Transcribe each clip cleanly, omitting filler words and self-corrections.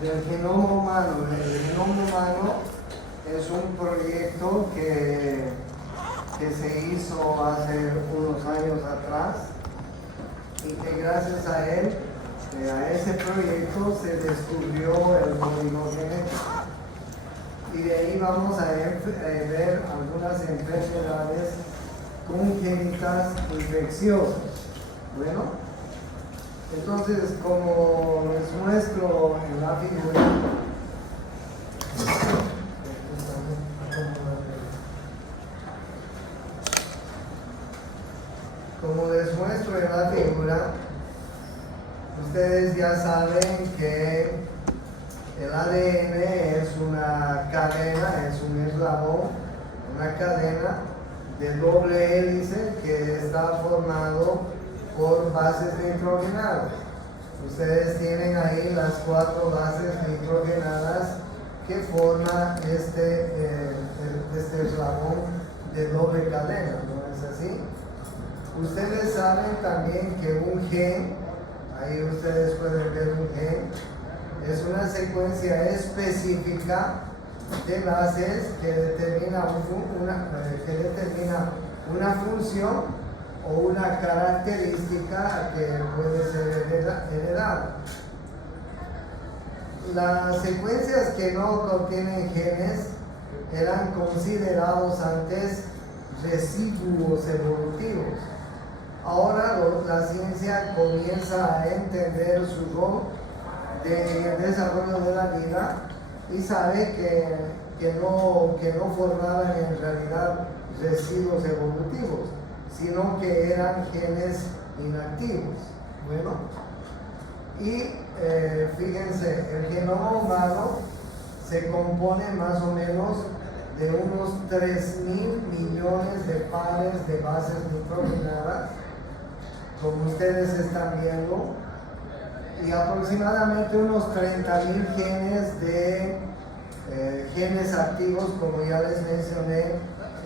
del genoma humano. El genoma humano es un proyecto que se hizo hace unos años atrás y que gracias a él, a ese proyecto, se descubrió el código genético. Y de ahí vamos a ver algunas enfermedades congénitas infecciosas. Bueno, entonces, como les muestro en la figura, ustedes ya saben que el ADN es una cadena, es un eslabón, una cadena de doble hélice que está formado por bases nitrogenadas. Ustedes tienen ahí las 4 bases nitrogenadas que forman este eslabón de doble cadena, ¿no es así? Ustedes saben también que un gen, ahí ustedes pueden ver un gen, es una secuencia específica de bases que determina una función o una característica que puede ser heredada. Las secuencias que no contienen genes eran considerados antes residuos evolutivos. Ahora la ciencia comienza a entender su rol de desarrollo de la vida y sabe que no formaban en realidad residuos evolutivos, sino que eran genes inactivos. Bueno, y fíjense, el genoma humano se compone más o menos de unos 3.000 millones de pares de bases nitrogenadas, como ustedes están viendo, y aproximadamente unos 30.000 genes de genes activos, como ya les mencioné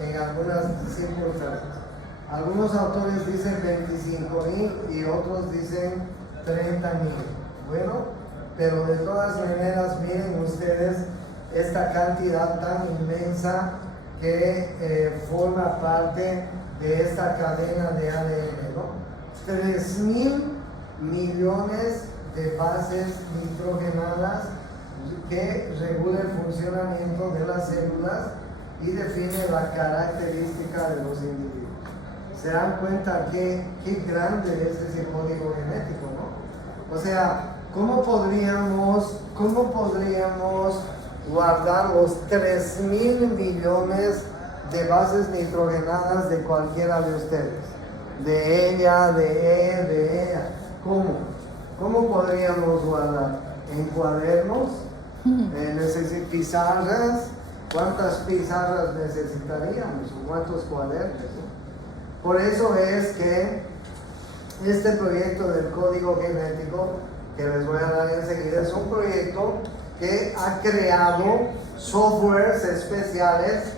en algunas circunstancias. Algunos autores dicen 25.000 y otros dicen 30.000. Bueno, pero de todas maneras, miren ustedes esta cantidad tan inmensa que forma parte de esta cadena de ADN, ¿no? 3.000 millones de bases nitrogenadas que regula el funcionamiento de las células y define la característica de los individuos. Se dan cuenta que qué grande es ese código genético, ¿no? O sea, ¿cómo podríamos guardar los 3.000 millones de bases nitrogenadas de cualquiera de ustedes? De ella, de ella. ¿Cómo podríamos guardar? ¿En cuadernos? ¿Pizarras? ¿Cuántas pizarras necesitaríamos? ¿Cuántos cuadernos? Por eso es que este proyecto del código genético, que les voy a dar enseguida, es un proyecto que ha creado softwares especiales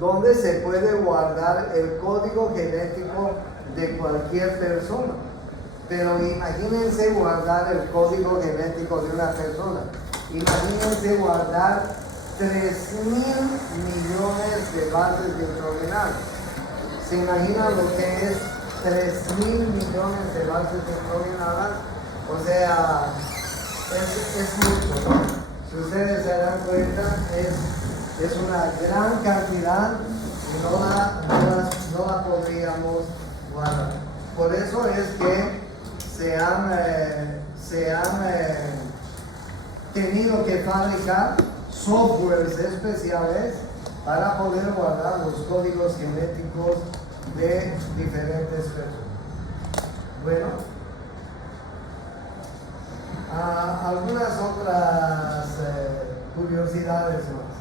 donde se puede guardar el código genético de cualquier persona. Pero imagínense guardar el código genético de una persona. Imagínense guardar 3.000 millones de bases nitrogenadas. ¿Se imaginan lo que es 3.000 millones de bases nitrogenadas? O sea, es mucho, ¿no? Si ustedes se dan cuenta, es una gran cantidad y no la podríamos guardar. Por eso es que se han tenido que fabricar softwares especiales para poder guardar los códigos genéticos de diferentes personas. Bueno, algunas otras curiosidades más.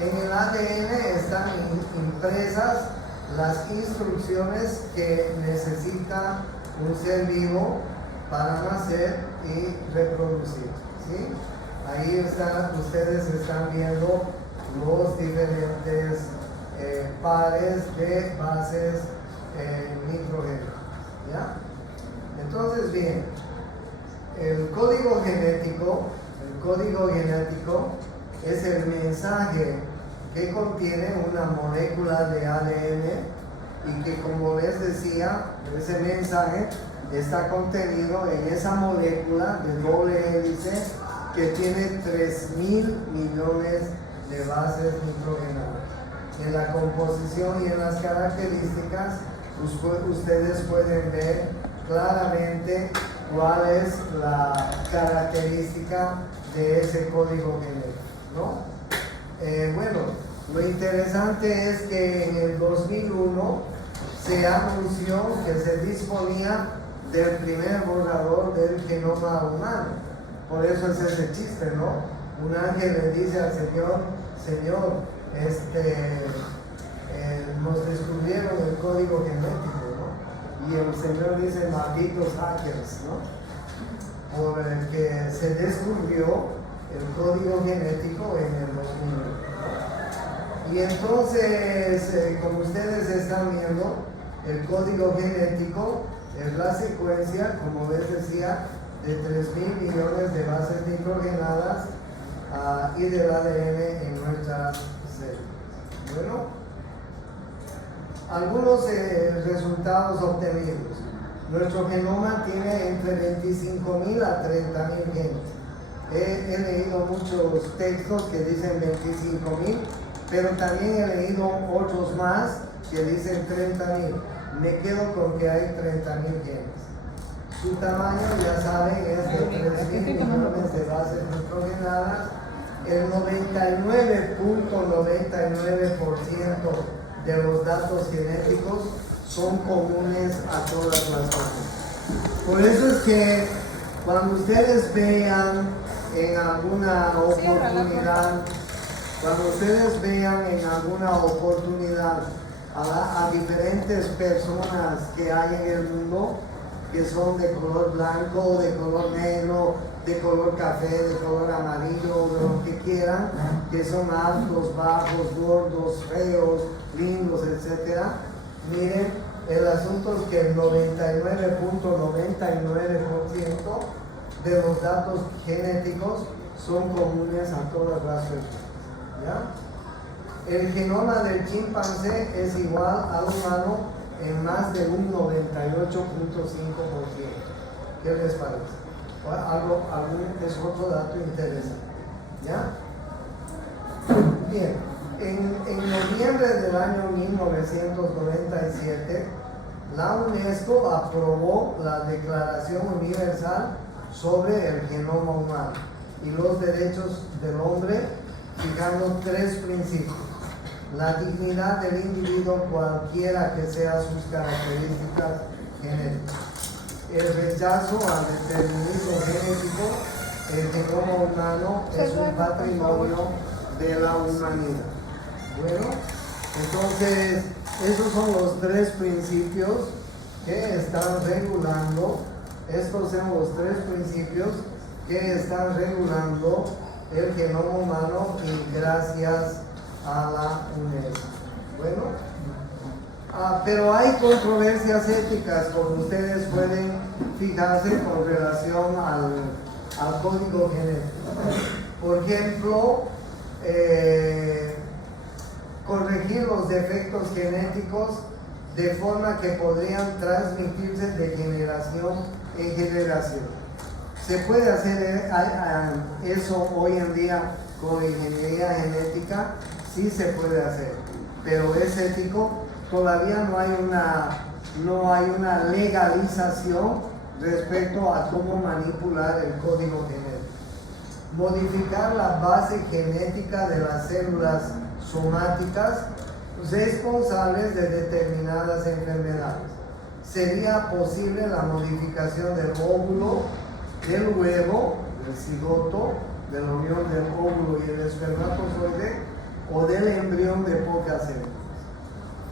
En el ADN están impresas las instrucciones que necesita un ser vivo para nacer y reproducir, ¿sí? Ahí ustedes están viendo los diferentes pares de bases nitrogenadas, ¿ya? Entonces, bien, el código genético El código genético es el mensaje que contiene una molécula de ADN y que, como les decía, ese mensaje está contenido en esa molécula de doble hélice que tiene 3.000 millones de bases nitrogenadas. En la composición y en las características ustedes pueden ver claramente cuál es la característica de ese código genético, ¿no? Bueno, lo interesante es que en el 2001 se anunció que se disponía del primer borrador del genoma humano. Por eso es ese chiste, ¿no? Un ángel le dice al Señor, nos descubrieron el código genético, ¿no? Y el Señor dice, malditos hackers, ¿no? Por el que se descubrió el código genético en el 2001. Y entonces, como ustedes están viendo, el código genético es la secuencia, como les decía, de 3.000 millones de bases nitrogenadas y del ADN en nuestras células. Bueno, algunos resultados obtenidos. Nuestro genoma tiene entre 25.000 a 30.000 genes. He leído muchos textos que dicen 25.000, pero también he leído otros más que dicen 30.000. Me quedo con que hay 30.000 genes. Su tamaño, ya saben, es de 3.000 millones de bases nitrogenadas. El 99.99% de los datos genéticos son comunes a todas las cosas. Por eso es que cuando ustedes vean en alguna oportunidad, a diferentes personas que hay en el mundo, que son de color blanco, de color negro, de color café, de color amarillo, de lo que quieran, que son altos, bajos, gordos, feos, lindos, etc. Miren, el asunto es que el 99.99% de los datos genéticos son comunes a todas las personas, ¿ya? El genoma del chimpancé es igual al humano en más de un 98.5%. ¿Qué les parece? Es otro dato interesante, ¿ya? Bien, en noviembre del año 1997, la UNESCO aprobó la Declaración Universal sobre el Genoma Humano y los Derechos del Hombre, fijando 3 principios: la dignidad del individuo, cualquiera que sean sus características genéticas; el rechazo al determinismo genético; el genoma humano es un patrimonio de la humanidad. Bueno, entonces esos son los 3 principios que están regulando, estos son los 3 principios que están regulando el genoma humano, y gracias a la UNESCO. Bueno, pero hay controversias éticas, como ustedes pueden fijarse, con relación al código genético. Por ejemplo, corregir los defectos genéticos de forma que podrían transmitirse de generación en generación. Se puede hacer eso hoy en día con ingeniería genética, sí se puede hacer, pero es ético. Todavía no hay una legalización respecto a cómo manipular el código genético. Modificar la base genética de las células somáticas responsables de determinadas enfermedades. Sería posible la modificación del óvulo, del huevo, del cigoto, de la unión del óvulo y el espermatozoide, o del embrión de pocas células.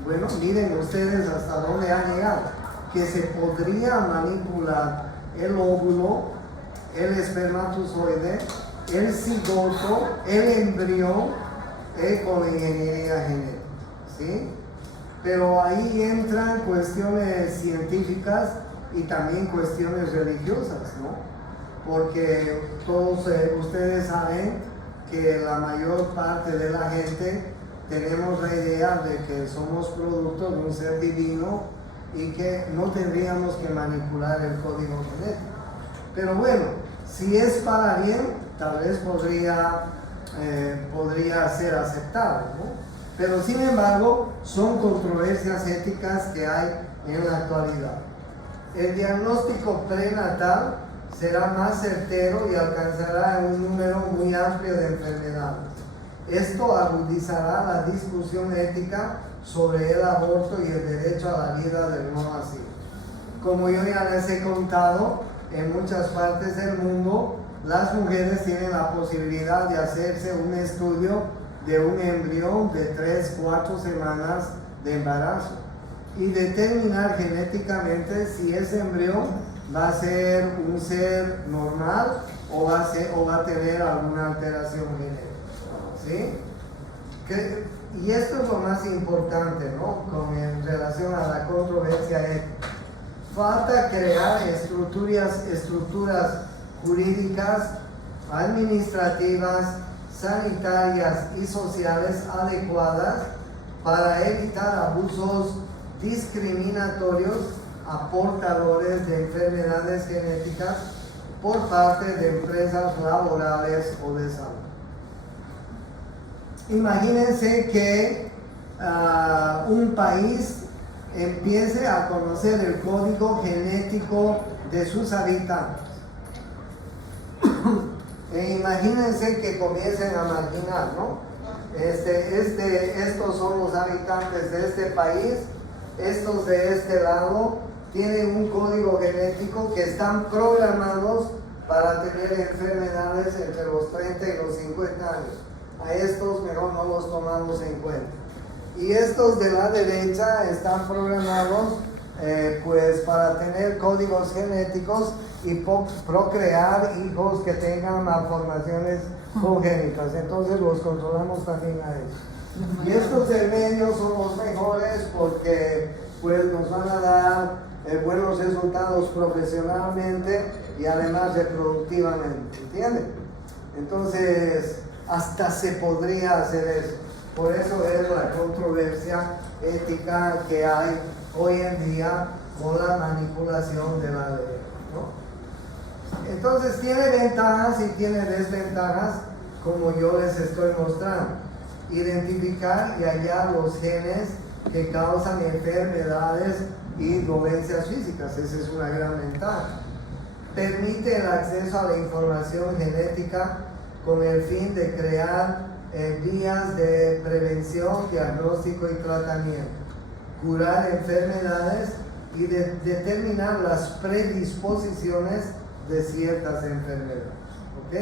Bueno, miren ustedes hasta dónde ha llegado, que se podría manipular el óvulo, el espermatozoide, el cigoto, el embrión con ingeniería genética, ¿sí? Pero ahí entran cuestiones científicas y también cuestiones religiosas, ¿no? porque todos ustedes saben que la mayor parte de la gente tenemos la idea de que somos producto de un ser divino y que no tendríamos que manipular el código genético. Pero bueno, si es para bien, tal vez podría ser aceptado, ¿no? Pero sin embargo, son controversias éticas que hay en la actualidad. El diagnóstico prenatal será más certero y alcanzará un número muy amplio de enfermedades. Esto agudizará la discusión ética sobre el aborto y el derecho a la vida del no nacido. Como yo ya les he contado, en muchas partes del mundo, las mujeres tienen la posibilidad de hacerse un estudio de un embrión de 3-4 semanas de embarazo y determinar genéticamente si ese embrión va a ser un ser normal o va a tener alguna alteración genética, ¿sí? Y esto es lo más importante, ¿no? En relación a la controversia ética. Falta crear estructuras jurídicas, administrativas, sanitarias y sociales adecuadas para evitar abusos discriminatorios a portadores de enfermedades genéticas por parte de empresas laborales o de salud. Imagínense que un país empiece a conocer el código genético de sus habitantes. Imagínense que comiencen a marginar, ¿no? Estos son los habitantes de este país, estos de este lado tienen un código genético que están programados para tener enfermedades entre los 30 y los 50 años. A estos mejor no los tomamos en cuenta. Y estos de la derecha están programados pues para tener códigos genéticos y procrear hijos que tengan malformaciones congénitas. Entonces los controlamos también a ellos. Y estos del medio son los mejores porque pues nos van a dar buenos resultados profesionalmente y además reproductivamente, ¿entienden? Entonces hasta se podría hacer eso. Por eso es la controversia ética que hay hoy en día con la manipulación de la ley, ¿no? Entonces tiene ventajas y tiene desventajas, como yo les estoy mostrando. Identificar y hallar los genes que causan enfermedades y dolencias físicas, esa es una gran ventaja. Permite el acceso a la información genética con el fin de crear vías de prevención, diagnóstico y tratamiento, curar enfermedades y determinar las predisposiciones de ciertas enfermedades, ¿ok?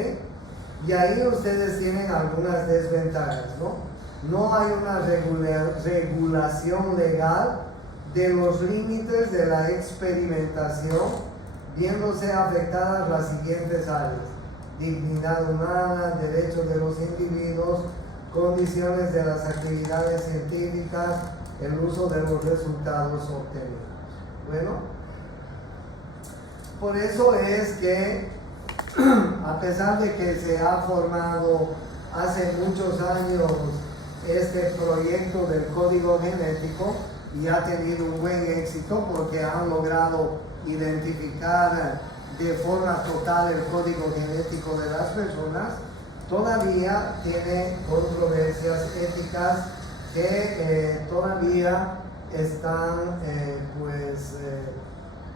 Y ahí ustedes tienen algunas desventajas, ¿no? No hay una regulación legal de los límites de la experimentación, viéndose afectadas las siguientes áreas: dignidad humana, derechos de los individuos, condiciones de las actividades científicas, el uso de los resultados obtenidos. Bueno, por eso es que a pesar de que se ha formado hace muchos años este proyecto del código genético y ha tenido un buen éxito porque han logrado identificar de forma total el código genético de las personas, todavía tiene controversias éticas que todavía están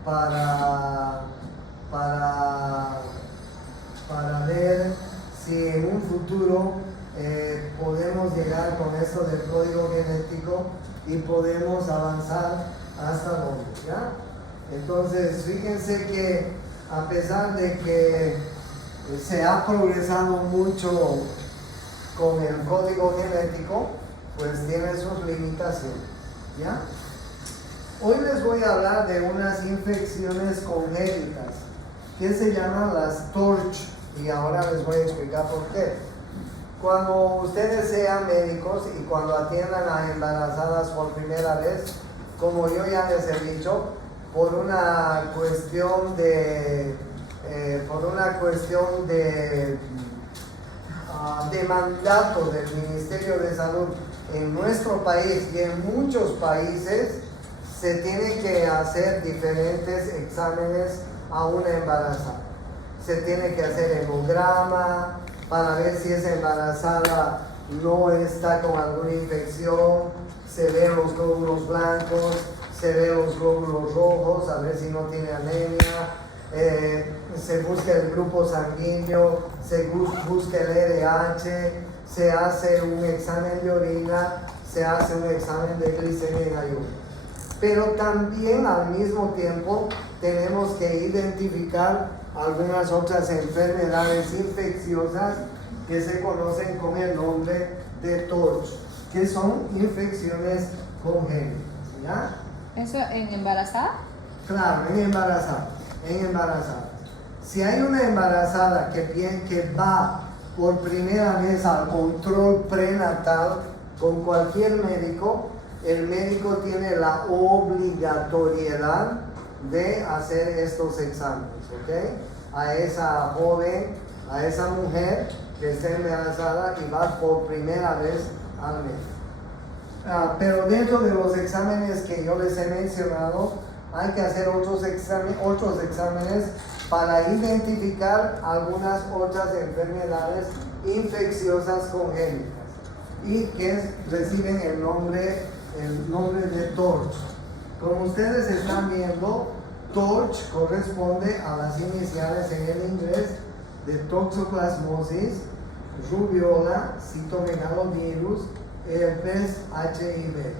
para ver si en un futuro podemos llegar con esto del código genético y podemos avanzar hasta dónde, ¿ya? Entonces fíjense que a pesar de que se ha progresado mucho con el código genético, pues tiene sus limitaciones, ¿ya? Hoy les voy a hablar de unas infecciones congénitas que se llaman las TORCH y ahora les voy a explicar por qué. Cuando ustedes sean médicos y cuando atiendan a embarazadas por primera vez, como yo ya les he dicho, por una cuestión de por una cuestión de mandato del Ministerio de Salud en nuestro país y en muchos países, se tiene que hacer diferentes exámenes a una embarazada. Se tiene que hacer hemograma para ver si esa embarazada no está con alguna infección, se ven los glóbulos blancos, se ven los glóbulos rojos, a ver si no tiene anemia, se busca el grupo sanguíneo, se busca el LH, se hace un examen de orina, se hace un examen de glicemia en ayuno. Pero también al mismo tiempo tenemos que identificar algunas otras enfermedades infecciosas que se conocen con el nombre de TORCH, que son infecciones congénitas, ¿ya? ¿Eso en embarazada? Claro, en embarazada. Si hay una embarazada que va por primera vez al control prenatal con cualquier médico, el médico tiene la obligatoriedad de hacer estos exámenes, ¿ok? A esa joven, a esa mujer que está embarazada y va por primera vez al médico. Pero dentro de los exámenes que yo les he mencionado, hay que hacer otros exámenes para identificar algunas otras enfermedades infecciosas congénitas y que reciben el nombre de TORCH. Como ustedes están viendo, TORCH corresponde a las iniciales en el inglés de toxoplasmosis, rubiola, citomegalovirus, herpes, HIV.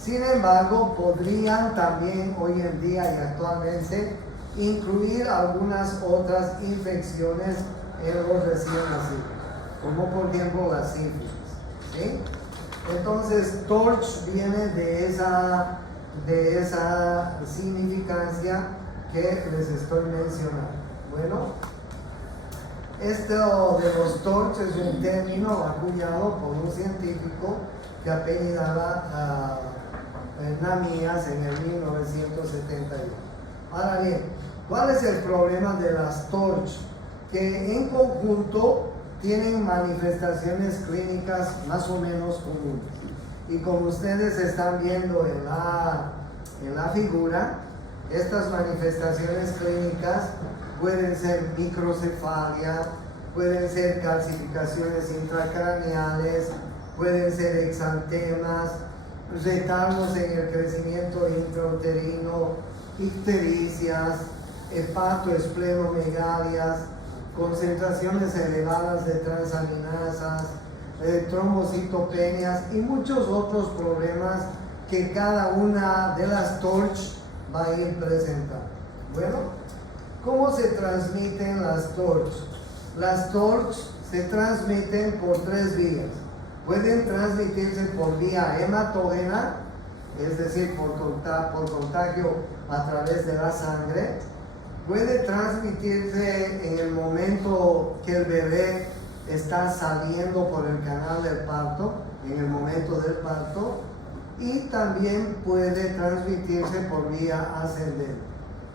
Sin embargo, podrían también hoy en día y actualmente incluir algunas otras infecciones en los recién nacidos, como por ejemplo la sífilis, ¿sí? Entonces, TORCH viene de esa significancia que les estoy mencionando. Bueno, esto de los TORCH es un término acuñado por un científico que apellidaba Namías en el 1971. Ahora bien, ¿cuál es el problema de las TORCH? Que en conjunto tienen manifestaciones clínicas más o menos comunes. Y como ustedes están viendo en la figura, estas manifestaciones clínicas pueden ser microcefalia, pueden ser calcificaciones intracraneales, pueden ser exantemas, retardos en el crecimiento intrauterino, ictericias, hepatoesplenomegalías, concentraciones elevadas de transaminasas, trombocitopenias y muchos otros problemas que cada una de las TORCH va a ir presentando. Bueno, ¿cómo se transmiten las TORCH? Las TORCH se transmiten por tres vías. Pueden transmitirse por vía hematógena, es decir, por contagio a través de la sangre. Puede transmitirse en el momento que el bebé está saliendo por el canal del parto, en el momento del parto, y también puede transmitirse por vía ascendente,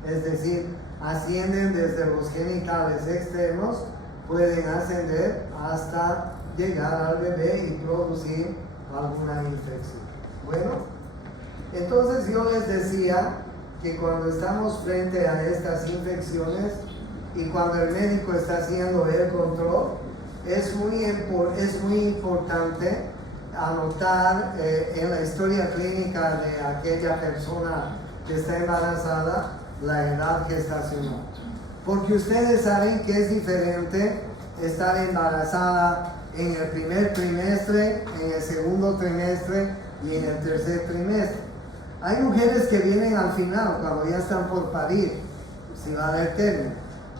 es decir, ascienden desde los genitales externos, pueden ascender hasta llegar al bebé y producir alguna infección. Bueno, entonces yo les decía que cuando estamos frente a estas infecciones y cuando el médico está haciendo el control, es muy importante anotar en la historia clínica de aquella persona que está embarazada la edad gestacional. Porque ustedes saben que es diferente estar embarazada en el primer trimestre, en el segundo trimestre y en el tercer trimestre. Hay mujeres que vienen al final, cuando ya están por parir, si va a haber término.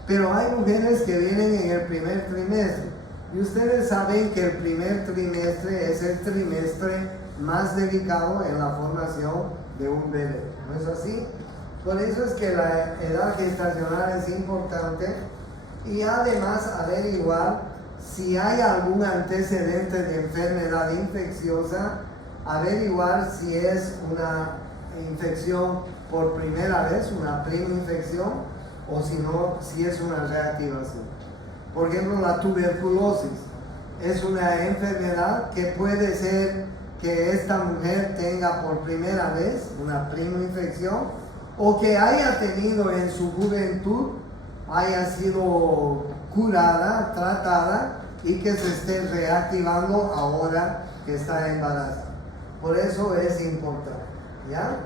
Pero hay mujeres que vienen en el primer trimestre. Y ustedes saben que el primer trimestre es el trimestre más delicado en la formación de un bebé. ¿No es así? Por eso es que la edad gestacional es importante y además averiguar si hay algún antecedente de enfermedad infecciosa, averiguar si es una infección por primera vez, una prima infección, o si no, si es una reactivación. Por ejemplo, la tuberculosis es una enfermedad que puede ser que esta mujer tenga por primera vez una prima infección o que haya tenido en su juventud, haya sido curada, tratada y que se esté reactivando ahora que está embarazada. Por eso es importante, ¿ya?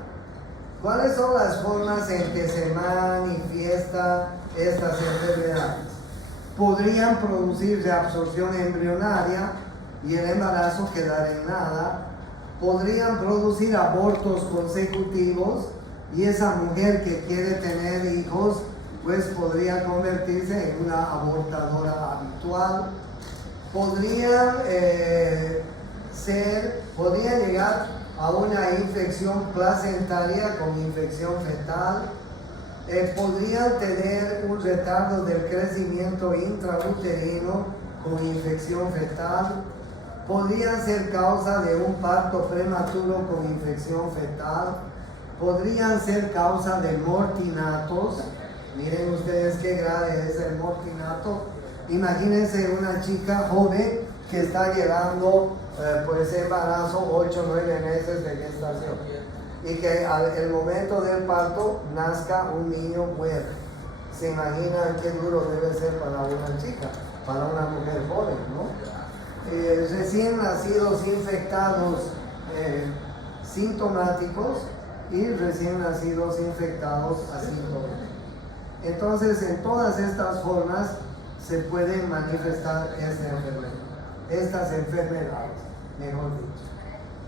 ¿Cuáles son las formas en que se manifiestan estas enfermedades? Podrían producir reabsorción embrionaria y el embarazo quedar en nada. Podrían producir abortos consecutivos y esa mujer que quiere tener hijos pues podría convertirse en una abortadora habitual. Podrían llegar a una infección placentaria con infección fetal. Podrían tener un retardo del crecimiento intrauterino con infección fetal. Podrían ser causa de un parto prematuro con infección fetal. Podrían ser causa de mortinatos. Miren ustedes qué grave es el mortinato. Imagínense una chica joven que está llevando pues embarazo 8 o 9 meses de gestación y que al momento del parto nazca un niño muerto. Se imaginan qué duro debe ser para una chica, para una mujer joven, ¿no? Recién nacidos infectados sintomáticos y recién nacidos infectados asintomáticos. Entonces, en todas estas formas se pueden manifestar estas enfermedades, mejor dicho.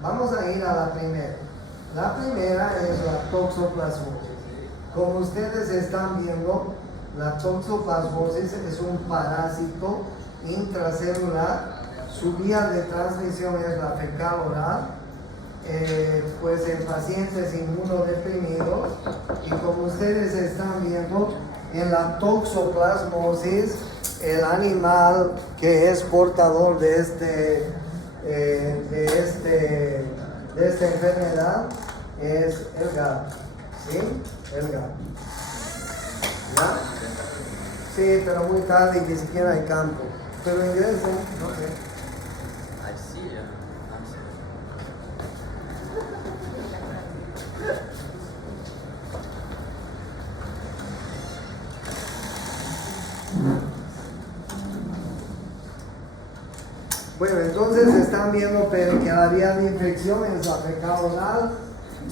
Vamos a ir a la primera. La primera es la toxoplasmosis. Como ustedes están viendo, la toxoplasmosis es un parásito intracelular. Su vía de transmisión es la fecal oral, pues en pacientes inmunodeprimidos. Y como ustedes están viendo, en la toxoplasmosis, el animal que es portador de esta enfermedad es el gato. ¿Sí? El gato. ¿Ya? Sí, pero muy tarde y ni siquiera hay campo. Pero ingresen, no sé. Bueno, entonces están viendo pero que la vía de infección es la fecal oral.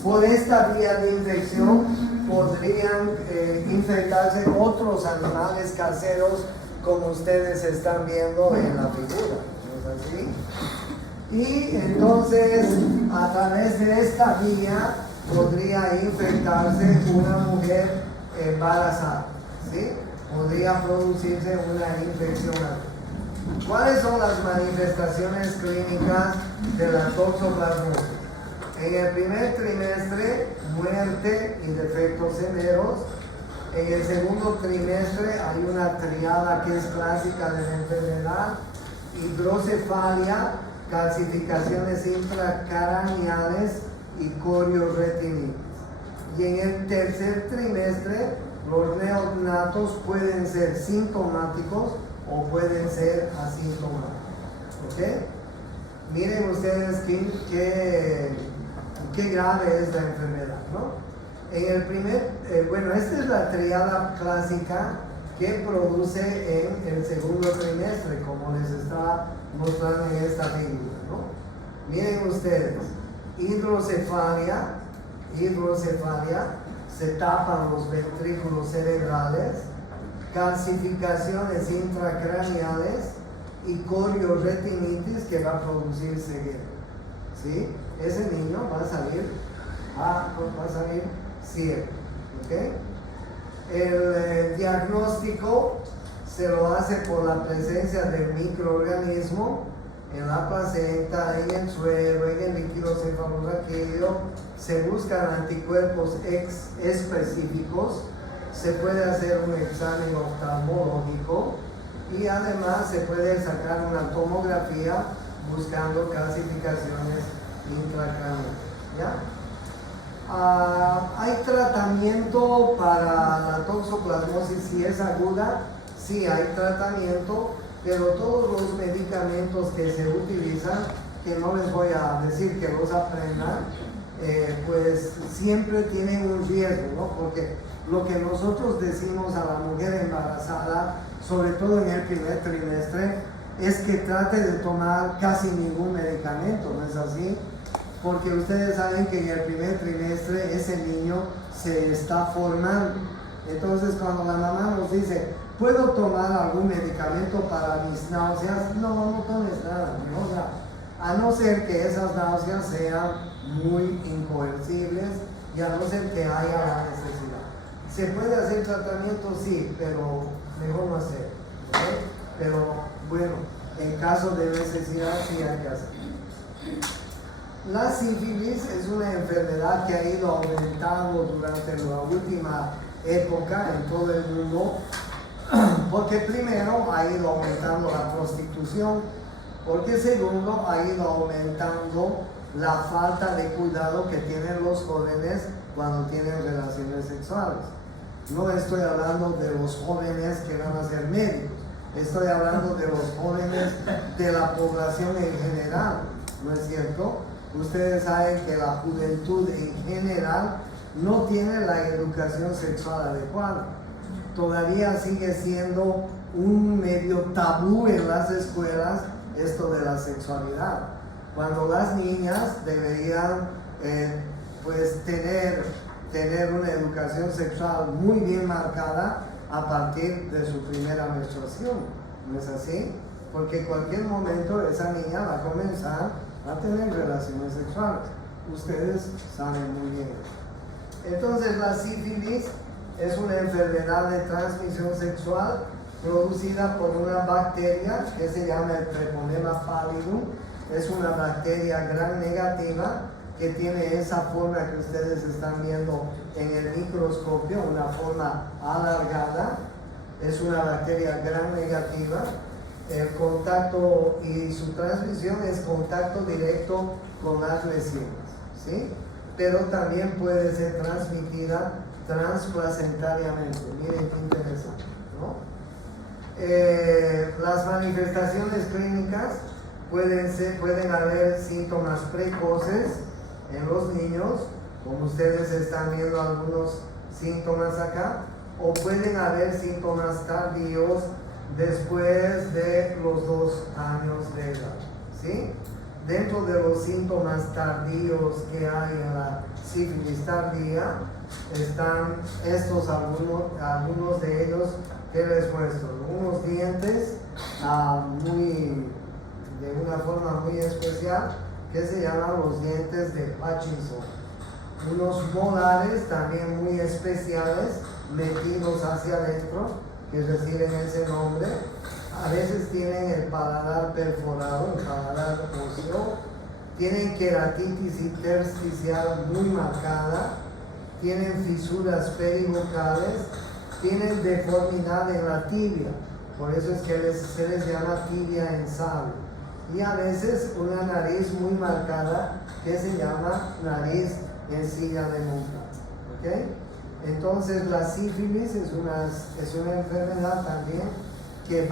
Por esta vía de infección podrían infectarse otros animales caseros como ustedes están viendo en la figura, ¿no es así? Y entonces a través de esta vía podría infectarse una mujer embarazada, ¿sí? Podría producirse una infección. ¿Cuáles son las manifestaciones clínicas de la toxoplasmosis? En el primer trimestre, muerte y defectos severos. En el segundo trimestre hay una triada que es clásica de la enfermedad: hidrocefalia, calcificaciones intracraneales y coriorretinitis. Y en el tercer trimestre, los neonatos pueden ser sintomáticos o pueden ser asintomáticos. ¿Ok? Miren ustedes qué grave es la enfermedad, ¿no? En el primer, esta es la triada clásica que produce en el segundo trimestre, como les está mostrando en esta figura, ¿no? Miren ustedes, hidrocefalia, se tapan los ventrículos cerebrales, calcificaciones intracraneales y coriorretinitis que va a producir ceguera, ¿sí? Ese niño va a salir ciego, ¿ok? El diagnóstico se lo hace por la presencia del microorganismo en la placenta, en el suero, en el líquido cefalorraquídeo. Se buscan anticuerpos específicos. Se puede hacer un examen oftalmológico y además se puede sacar una tomografía buscando calcificaciones intracraneales, ¿ya? Hay tratamiento para la toxoplasmosis si es aguda, sí hay tratamiento, pero todos los medicamentos que se utilizan, que no les voy a decir que los aprendan, pues siempre tienen un riesgo, ¿no? Porque lo que nosotros decimos a la mujer embarazada, sobre todo en el primer trimestre, es que trate de tomar casi ningún medicamento, ¿no es así? Porque ustedes saben que en el primer trimestre ese niño se está formando. Entonces cuando la mamá nos dice, ¿puedo tomar algún medicamento para mis náuseas? No, no tomes nada, ¿no? O sea, a no ser que esas náuseas sean muy incoercibles y a no ser que haya la necesidad. ¿Se puede hacer tratamiento? Sí, pero mejor no hacer, ¿okay? Pero bueno, en caso de necesidad sí hay que hacer. La sífilis es una enfermedad que ha ido aumentando durante la última época en todo el mundo, porque primero ha ido aumentando la prostitución, porque segundo ha ido aumentando la falta de cuidado que tienen los jóvenes cuando tienen relaciones sexuales. No estoy hablando de los jóvenes que van a ser médicos, estoy hablando de los jóvenes de la población en general, ¿no es cierto? Ustedes saben que la juventud en general no tiene la educación sexual adecuada. Todavía sigue siendo un medio tabú en las escuelas esto de la sexualidad, cuando las niñas deberían pues tener una educación sexual muy bien marcada a partir de su primera menstruación, ¿no es así? Porque en cualquier momento esa niña va a comenzar a tener relaciones sexuales. Ustedes saben muy bien. Entonces la sífilis es una enfermedad de transmisión sexual producida por una bacteria que se llama el Treponema pallidum. Es una bacteria gram negativa que tiene esa forma que ustedes están viendo en el microscopio, una forma alargada. Es una bacteria gram negativa. El contacto y su transmisión es contacto directo con las lesiones, ¿sí? Pero también puede ser transmitida transplacentariamente. Miren qué interesante, ¿no? Las manifestaciones clínicas pueden haber síntomas precoces en los niños, como ustedes están viendo algunos síntomas acá, o pueden haber síntomas tardíos después de los 2 años de edad, ¿sí? Dentro de los síntomas tardíos que hay en la sífilis tardía están estos algunos de ellos que les muestro. Unos dientes de una forma muy especial que se llaman los dientes de Hutchinson. Unos molares también muy especiales metidos hacia adentro que reciben ese nombre. A veces tienen el paladar perforado, el paladar óseo, tienen queratitis intersticial muy marcada, tienen fisuras perivocales, tienen deformidad en la tibia, por eso es que se les llama tibia en sable, y a veces una nariz muy marcada que se llama nariz en silla de montar, ¿okay? Entonces la sífilis es una enfermedad también que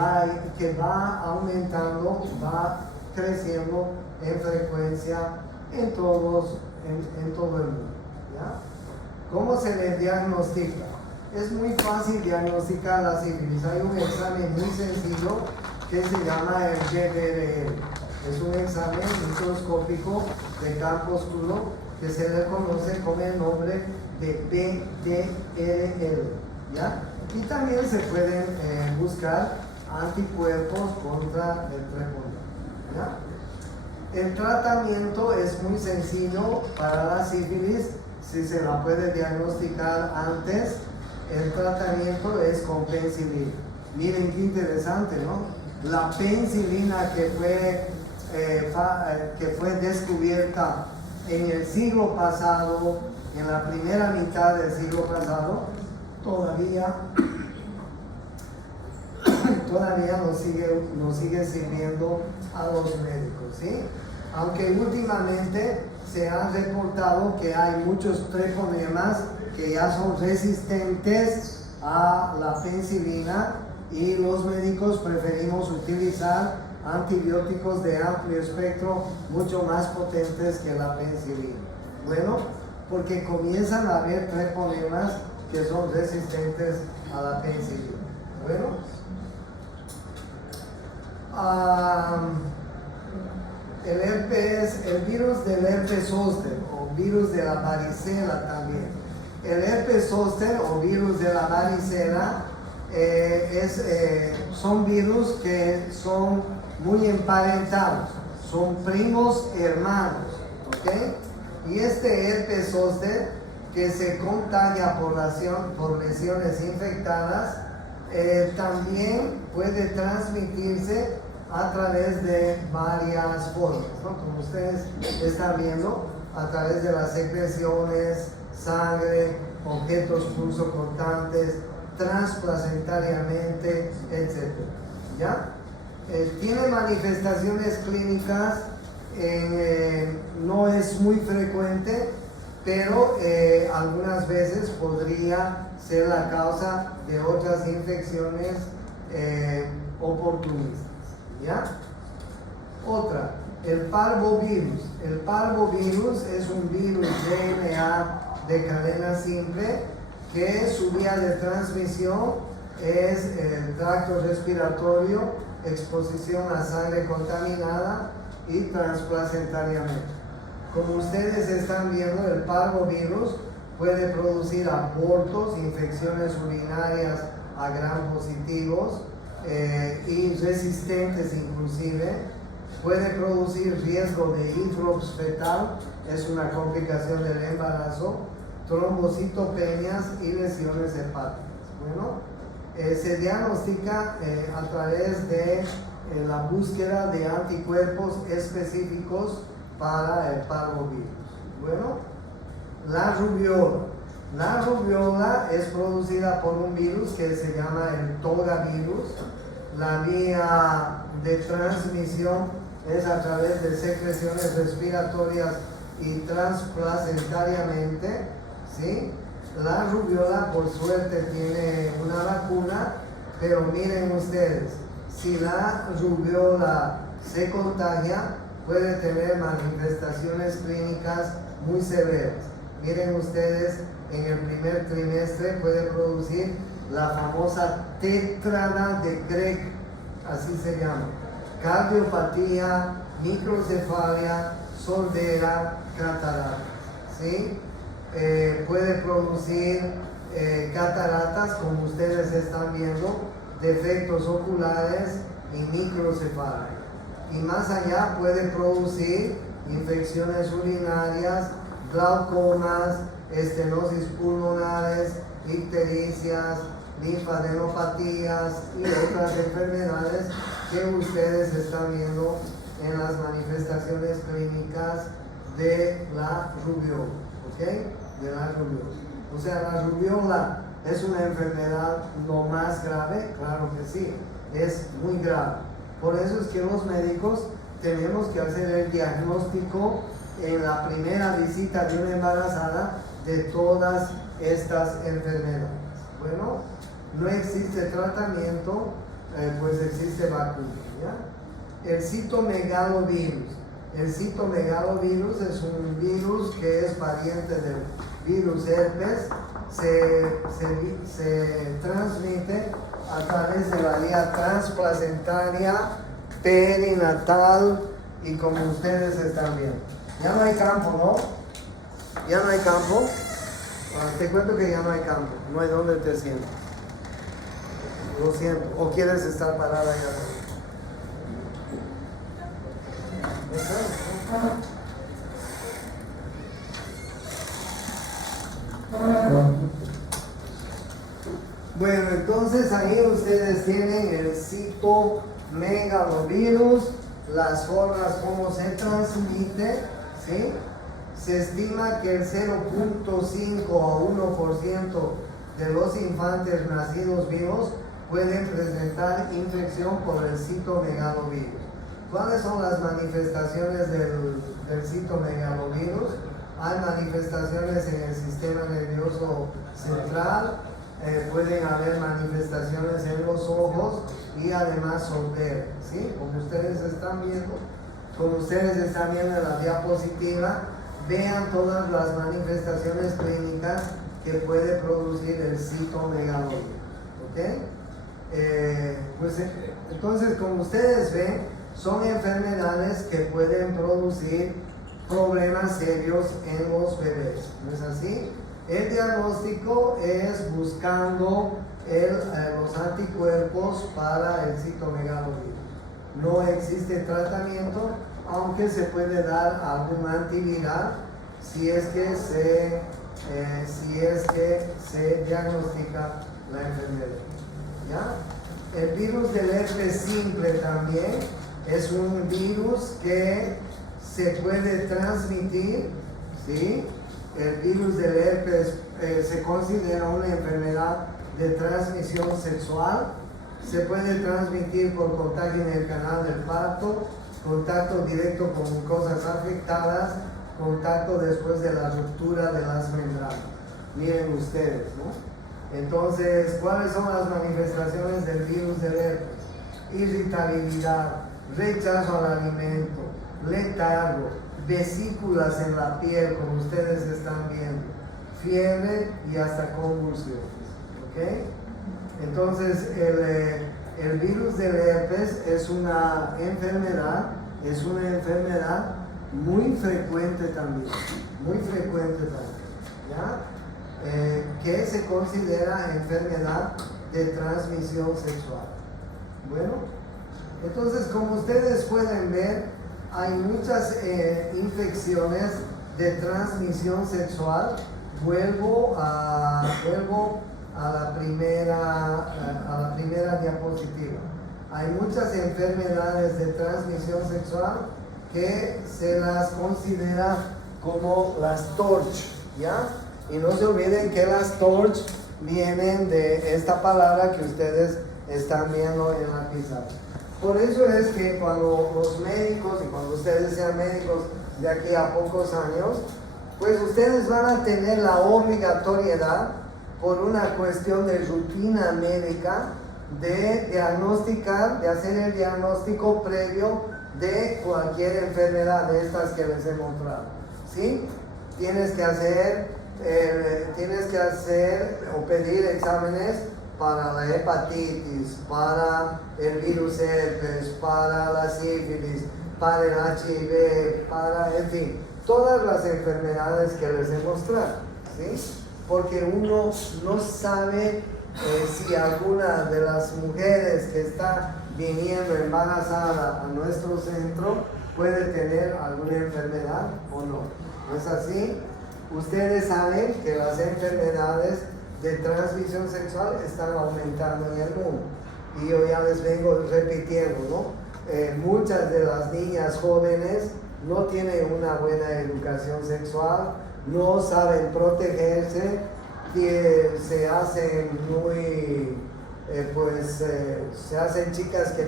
va aumentando, va creciendo en frecuencia en todo el mundo, ¿ya? ¿Cómo se le diagnostica? Es muy fácil diagnosticar la sífilis. Hay un examen muy sencillo que se llama el GBRL. Es un examen microscópico de campo oscuro que se le conoce con el nombre de PDRL, ¿ya? Y también se pueden buscar anticuerpos contra el treponema, ¿ya? El tratamiento es muy sencillo para la sífilis. Si se la puede diagnosticar antes, el tratamiento es con penicilina. Miren qué interesante, ¿no? La penicilina que fue descubierta en el siglo pasado, en la primera mitad del siglo pasado, todavía nos sigue sirviendo a los médicos, ¿sí? aunque últimamente se ha reportado que hay muchos treponemas que ya son resistentes a la penicilina y los médicos preferimos utilizar antibióticos de amplio espectro mucho más potentes que la penicilina. Bueno, porque comienzan a haber treponemas que son resistentes a la penicilina. Bueno, el virus del herpes zóster o virus de la varicela también. El herpes zóster o virus de la varicela son virus que son muy emparentados, son primos hermanos, ¿ok? Y este herpes zóster que se contagia por lesiones infectadas también puede transmitirse a través de varias formas, ¿no? Como ustedes están viendo, a través de las secreciones, sangre, objetos pulsocortantes, transplacentariamente, etc. ¿Ya? Tiene manifestaciones clínicas, no es muy frecuente, pero algunas veces podría ser la causa de otras infecciones oportunistas. ¿Ya? Otra, el parvovirus. El parvovirus es un virus DNA de cadena simple que su vía de transmisión es el tracto respiratorio, exposición a sangre contaminada y transplacentariamente. Como ustedes están viendo, el parvovirus puede producir abortos, infecciones urinarias a gram positivos y resistentes inclusive. Puede producir riesgo de hidrops fetal, es una complicación del embarazo, trombocitopenias y lesiones hepáticas. Bueno, se diagnostica a través de la búsqueda de anticuerpos específicos para el parvovirus. Bueno, la rubiola. La rubiola es producida por un virus que se llama el togavirus. La vía de transmisión es a través de secreciones respiratorias y transplacentariamente, ¿sí? La rubiola, por suerte, tiene una vacuna, pero miren ustedes, si la rubiola se contagia, puede tener manifestaciones clínicas muy severas. Miren ustedes, en el primer trimestre puede producir la famosa tétrada de Craig, así se llama, cardiopatía, microcefalia, sordera, catarata, ¿sí? Puede producir cataratas, como ustedes están viendo, defectos oculares y microcefalia. Y más allá puede producir infecciones urinarias, glaucomas, estenosis pulmonares, ictericias, linfadenopatías y otras enfermedades que ustedes están viendo en las manifestaciones clínicas de la rubiola, ¿ok? De la rubiola. O sea, la rubiola es una enfermedad no más grave, claro que sí, es muy grave. Por eso es que los médicos tenemos que hacer el diagnóstico en la primera visita de una embarazada de todas estas enfermedades. Bueno, no existe tratamiento, pues existe vacuna, ¿ya? El citomegalovirus. El citomegalovirus es un virus que es pariente del virus herpes, se transmite a través de la vía transplacentaria, perinatal y como ustedes están viendo. Ya no hay campo, ¿no? Ya no hay campo. Te cuento que ya no hay campo, no hay donde te sientas. Lo siento. ¿O quieres estar parada ya? Bueno, entonces ahí ustedes tienen el citomegalovirus, las formas como se transmite, ¿sí? Se estima que el 0.5 o 1% de los infantes nacidos vivos pueden presentar infección por el citomegalovirus. ¿Cuáles son las manifestaciones del citomegalovirus? Hay manifestaciones en el sistema nervioso central, pueden haber manifestaciones en los ojos y además sorber, ¿sí? Como ustedes están viendo en la diapositiva, vean todas las manifestaciones clínicas que puede producir el citomegalovirus, ¿ok? Entonces, como ustedes ven, son enfermedades que pueden producir problemas serios en los bebés, ¿no es así? El diagnóstico es buscando los anticuerpos para el citomegalovirus. No existe tratamiento, aunque se puede dar algún antiviral si es que se diagnostica la enfermedad, ¿ya? El virus del herpes simple también es un virus que se puede transmitir, ¿sí? El virus del herpes se considera una enfermedad de transmisión sexual. Se puede transmitir por contagio en el canal del parto, contacto directo con mucosas afectadas, contacto después de la ruptura de las membranas. Miren ustedes, ¿no? Entonces, ¿cuáles son las manifestaciones del virus del herpes? Irritabilidad, rechazo al alimento, letargo, vesículas en la piel, como ustedes están viendo, fiebre y hasta convulsiones, ¿ok? Entonces, el virus del herpes es una enfermedad muy frecuente también, ¿ya? Que se considera enfermedad de transmisión sexual. Bueno, entonces, como ustedes pueden ver, hay muchas infecciones de transmisión sexual. Vuelvo a la primera diapositiva. Hay muchas enfermedades de transmisión sexual que se las considera como las TORCH, ¿ya? Y no se olviden que las TORCH vienen de esta palabra que ustedes están viendo en la pizarra. Por eso es que cuando los médicos y cuando ustedes sean médicos de aquí a pocos años, pues ustedes van a tener la obligatoriedad, por una cuestión de rutina médica, de diagnosticar, de hacer el diagnóstico previo de cualquier enfermedad de estas que les he mostrado, ¿sí? Tienes que hacer o pedir exámenes para la hepatitis, para el virus herpes, para la sífilis, para el HIV, en fin, todas las enfermedades que les he mostrado, ¿sí? Porque uno no sabe si alguna de las mujeres que está viniendo embarazada a nuestro centro puede tener alguna enfermedad o no. ¿No es así? Ustedes saben que las enfermedades de transmisión sexual están aumentando en el mundo. Y yo ya les vengo repitiendo, ¿no? Muchas de las niñas jóvenes no tienen una buena educación sexual, no saben protegerse, que se hacen se hacen chicas que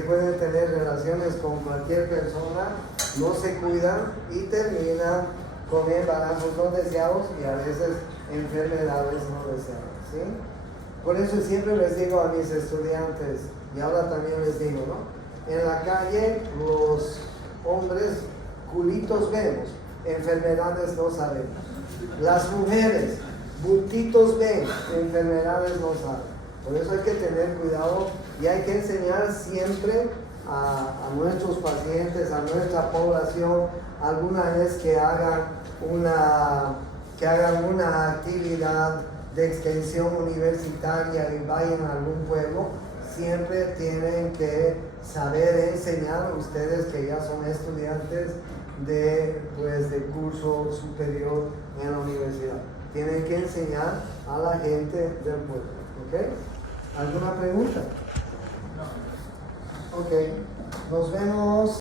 pueden tener relaciones con cualquier persona, no se cuidan y terminan con embarazos no deseados y a veces enfermedades no deseadas, ¿sí? Por eso siempre les digo a mis estudiantes, y ahora también les digo, ¿no? En la calle los hombres culitos vemos, enfermedades no sabemos. Las mujeres, bultitos ven, enfermedades no saben. Por eso hay que tener cuidado y hay que enseñar siempre a nuestros pacientes, a nuestra población, alguna vez que hagan una actividad de extensión universitaria y vayan a algún pueblo, siempre tienen que saber enseñar, ustedes que ya son estudiantes de curso superior en la universidad. Tienen que enseñar a la gente del pueblo, ¿ok? ¿Alguna pregunta? No. Ok, nos vemos.